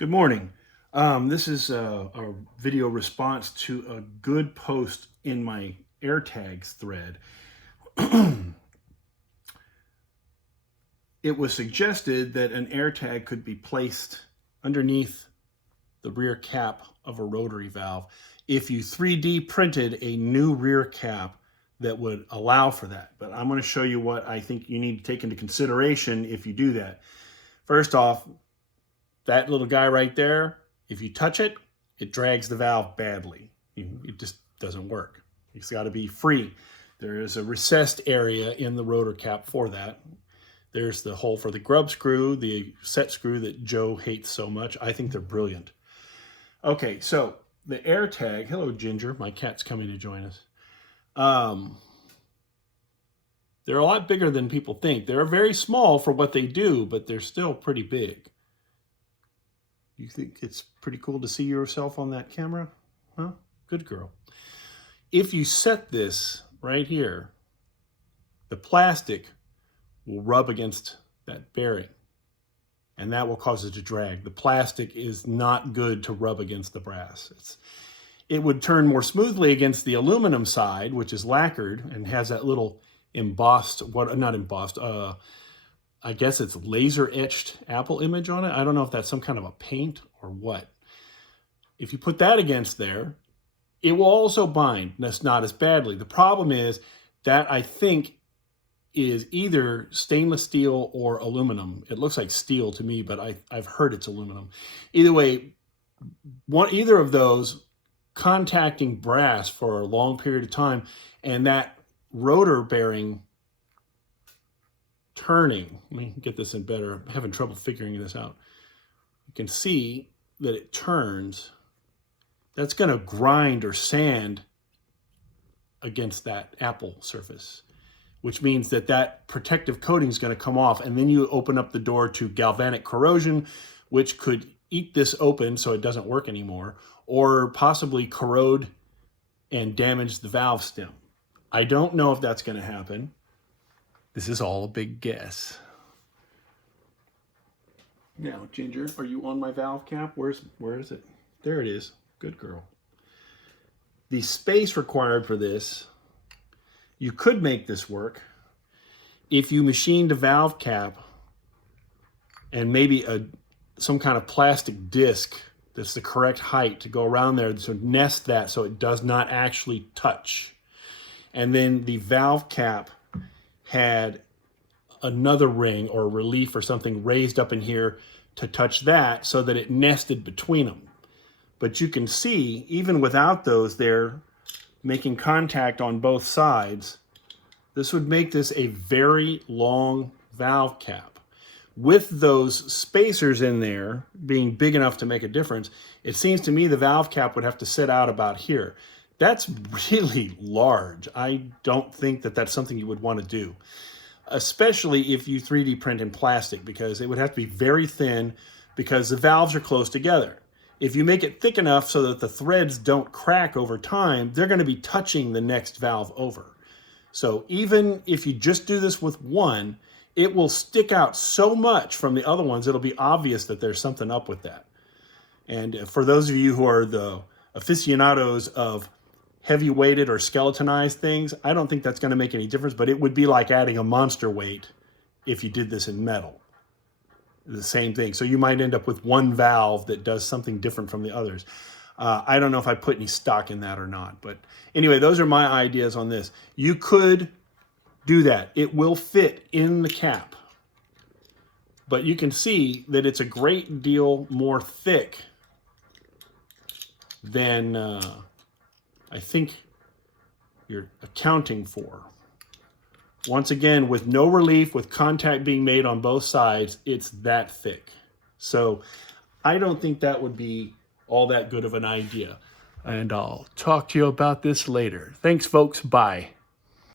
Good morning. This is a video response to a good post in my AirTags thread. It was suggested that an AirTag could be placed underneath the rear cap of a rotary valve if you 3D printed a new rear cap that would allow for that. But I'm going to show you what I think you need to take into consideration if you do that. First off, that little guy right there, if you touch it, it drags the valve badly. It just doesn't work. It's got to be free. There is a recessed area in the rotor cap for that. There's the hole for the grub screw, the set screw that Joe hates so much. I think they're brilliant. Okay, so the AirTag, hello Ginger, my cat's coming to join us. They're a lot bigger than people think. They're very small for what they do, but they're still pretty big. You think it's pretty cool to see yourself on that camera? Huh? Good girl. If you set this right here, the plastic will rub against that bearing, and that will cause it to drag. The plastic is not good to rub against the brass. It would turn more smoothly against the aluminum side, which is lacquered and has that little embossed, I guess it's laser etched Apple image on it. I don't know if that's some kind of a paint or what. If you put that against there, it will also bind. That's not as badly. The problem is that I think is either stainless steel or aluminum. It looks like steel to me, but I've heard it's aluminum. Either way, either of those contacting brass for a long period of time and that rotor bearing turning, let me get this in better, I'm having trouble figuring this out. You can see that it turns. That's going to grind or sand against that Apple surface, which means that that protective coating is going to come off, and then you open up the door to galvanic corrosion, which could eat this open so it doesn't work anymore, or possibly corrode and damage the valve stem. I don't know if that's going to happen. This is all a big guess. Now, Ginger, are you on my valve cap? Where is it? There it is. Good girl. The space required for this, you could make this work if you machined a valve cap and maybe some kind of plastic disc that's the correct height to go around there to nest that so it does not actually touch. And then the valve cap had another ring or relief or something raised up in here to touch that so that it nested between them. But you can see, even without those there making contact on both sides, this would make this a very long valve cap. With those spacers in there being big enough to make a difference, it seems to me the valve cap would have to sit out about here. That's really large. I don't think that that's something you would want to do, especially if you 3D print in plastic, because it would have to be very thin because the valves are close together. If you make it thick enough so that the threads don't crack over time, they're going to be touching the next valve over. So even if you just do this with one, it will stick out so much from the other ones, it'll be obvious that there's something up with that. And for those of you who are the aficionados of heavy weighted or skeletonized things, I don't think that's going to make any difference, but it would be like adding a monster weight if you did this in metal. The same thing. So you might end up with one valve that does something different from the others. I don't know if I put any stock in that or not, but anyway, those are my ideas on this. You could do that. It will fit in the cap, but you can see that it's a great deal more thick than I think you're accounting for. Once again, with no relief, with contact being made on both sides, it's that thick. So I don't think that would be all that good of an idea. And I'll talk to you about this later. Thanks, folks. Bye.